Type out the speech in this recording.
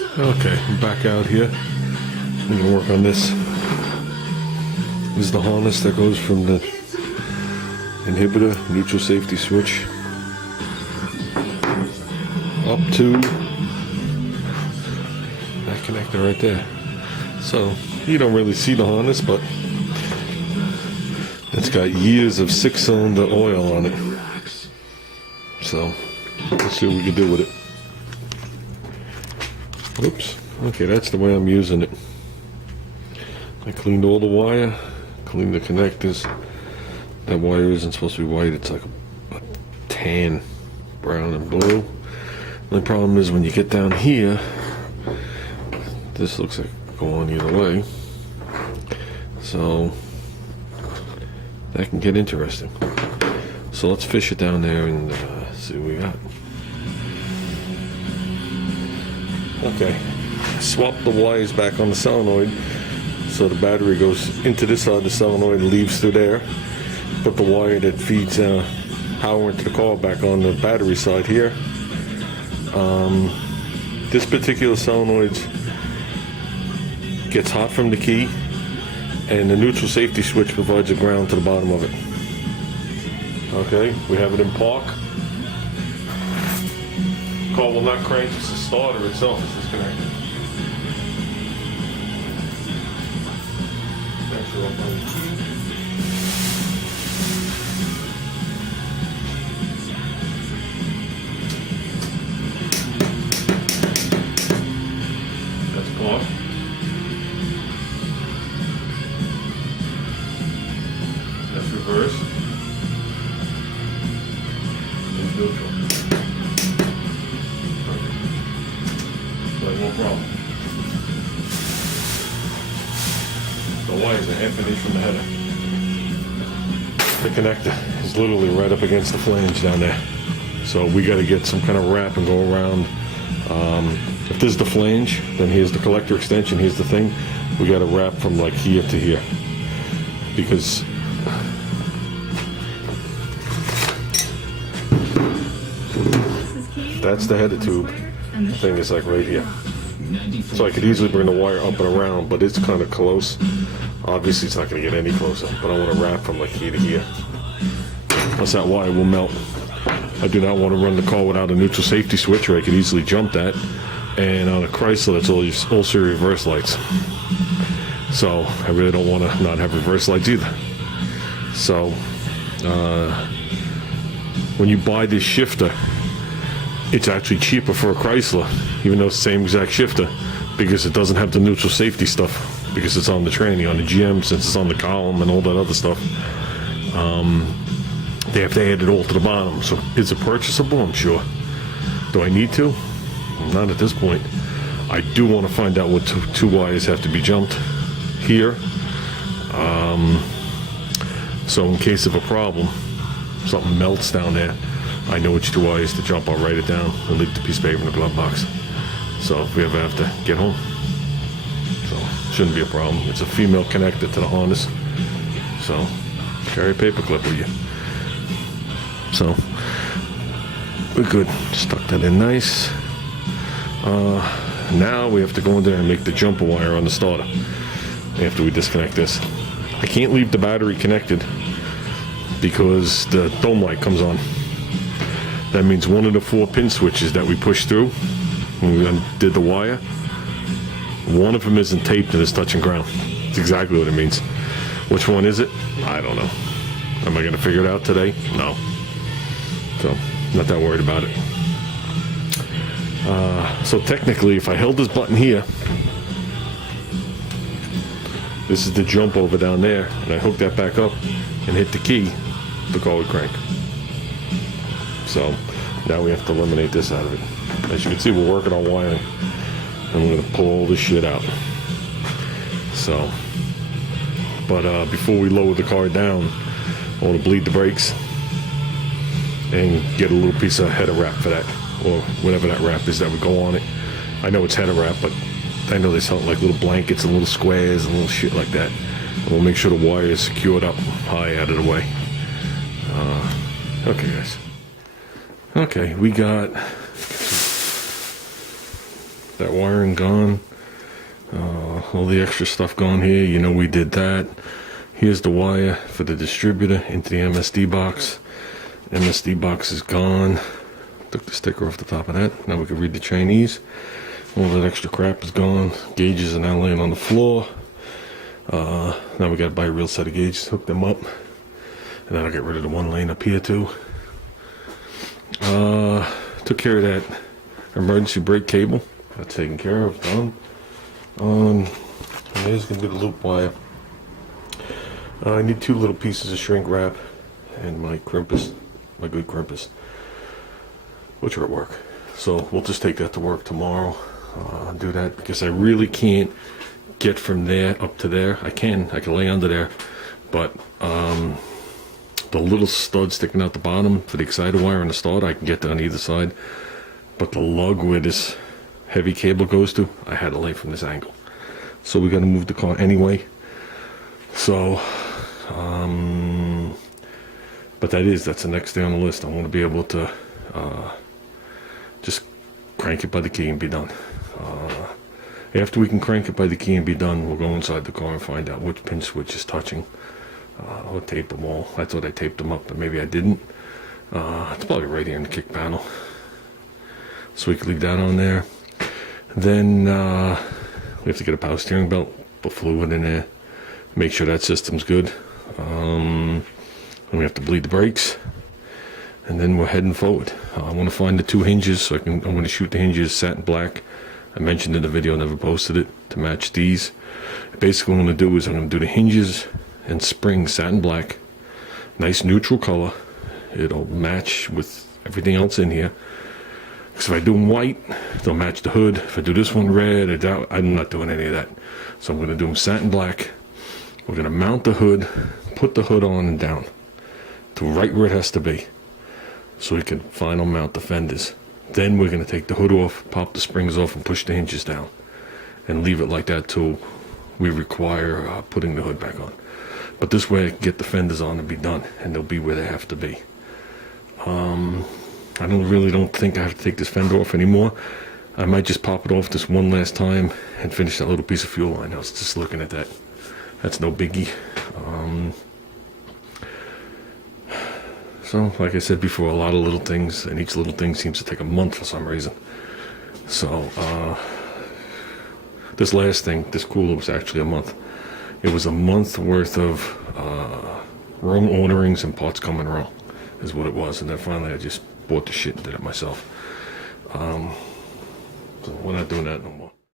Okay, I'm back out here. I'm gonna work on this. This is the harness that goes from the inhibitor, neutral safety switch, up to that connector right there. So you don't really see the harness, but it's got years of 6-cylinder oil on it. So let's see what we can do with it. Oops. Okay, that's the way I'm using it. I cleaned all the wire, cleaned the connectors. That wire isn't supposed to be white, it's like a tan, brown and blue. The only problem is when you get down here, this looks like it can go on either way. So that can get interesting. So let's fish it down there and see what we got. Okay, swap the wires back on the solenoid so the battery goes into this side, the solenoid leaves through there. Put the wire that feeds power into the car back on the battery side here. This particular solenoid gets hot from the key, and the neutral safety switch provides a ground to the bottom of it. Okay, we have it in park. Car will not crank, it's the starter itself is disconnected. Pressure up on the key. That's off. That's reverse. It's neutral. No problem. The wire is a half an inch from the header. The connector is literally right up against the flange down there. So we got to get some kind of wrap and go around. If this is the flange, then here's the collector extension, here's the thing. We got to wrap from like here to here. Because that's the header tube. The thing is like right here. So I could easily bring the wire up and around, but it's kind of close. Obviously it's not going to get any closer, but I want to wrap from like here to here. Plus that wire will melt. I do not want to run the car without a neutral safety switch, or I could easily jump that. And on a Chrysler, it's also reverse lights. So I really don't want to not have reverse lights either. So when you buy this shifter, it's actually cheaper for a Chrysler, even though it's the same exact shifter, because it doesn't have the neutral safety stuff, because it's on the tranny. On the GM, since it's on the column and all that other stuff, they have to add it all to the bottom. So is it purchasable? I'm sure. Do I need to? Not at this point. I do want to find out what two wires have to be jumped here. So in case of a problem, something melts down there, I know which two wires to jump. I'll write it down and leave the piece of paper in the glove box. So if we ever have to get home, so shouldn't be a problem. It's a female connector to the harness, so carry a paper clip with you. So we're good. Stuck that in nice. Now we have to go in there and make the jumper wire on the starter after we disconnect this. I can't leave the battery connected because the dome light comes on. That means one of the 4 pin switches that we pushed through when we undid the wire, one of them isn't taped and is touching ground. That's exactly what it means. Which one is it? I don't know. Am I going to figure it out today? No. So, not that worried about it. So technically, if I held this button here, this is the jump over down there, and I hook that back up and hit the key, the car would crank. So now we have to eliminate this out of it. As you can see, we're working on wiring, and we're going to pull all this shit out. So, but before we lower the car down, I want to bleed the brakes and get a little piece of header wrap for that, or whatever that wrap is that would go on it. I know it's header wrap, but I know they sell like little blankets and little squares and little shit like that. And we'll make sure the wire is secured up high out of the way. Okay, guys. Okay, we got that wiring gone. All the extra stuff gone here, you know we did that. Here's the wire for the distributor into the MSD box. MSD box is gone. Took the sticker off the top of that. Now we can read the Chinese. All that extra crap is gone. Gauges are now laying on the floor. Now we gotta buy a real set of gauges, hook them up. And then I'll get rid of the one lane up here too. Took care of that emergency brake cable. That's taken care of, done. There's gonna be the loop wire. I need 2 little pieces of shrink wrap and my crimpus, my good crimpus, which are at work. So we'll just take that to work tomorrow. Do that because I really can't get from there up to there. I can lay under there, but the little stud sticking out the bottom for the exciter wire and the starter, I can get to on either side. But the lug where this heavy cable goes to, I had to lay from this angle. So we got to move the car anyway. So, but that's the next thing on the list. I want to be able to just crank it by the key and be done. After we can crank it by the key and be done, we'll go inside the car and find out which pin switch is touching. I'll tape them all. I thought I taped them up, but maybe I didn't. It's probably right here in the kick panel. So we can leave that on there. Then we have to get a power steering belt, put fluid in there, make sure that system's good. Then we have to bleed the brakes, and then we're heading forward. I want to find the 2 hinges, so I'm going to shoot the hinges satin black. I mentioned in the video, never posted it, to match these. Basically what I'm going to do is I'm going to do the hinges and springs satin black, nice neutral color. It'll match with everything else in here. Because if I do them white, they'll match the hood. If I do this one red, I'm not doing any of that. So I'm going to do them satin black. We're going to mount the hood, put the hood on and down to right where it has to be, so we can final mount the fenders. Then we're going to take the hood off, pop the springs off, and push the hinges down, and leave it like that till we require putting the hood back on. But this way I can get the fenders on and be done, and they'll be where they have to be. I really don't think I have to take this fender off anymore. I might just pop it off this one last time and finish that little piece of fuel line. I was just looking at that. That's no biggie. So, like I said before, a lot of little things, and each little thing seems to take a month for some reason. So, this last thing, this cooler, was actually a month. It was a month worth of wrong orderings and parts coming wrong, is what it was. And then finally I just bought the shit and did it myself. So we're not doing that no more.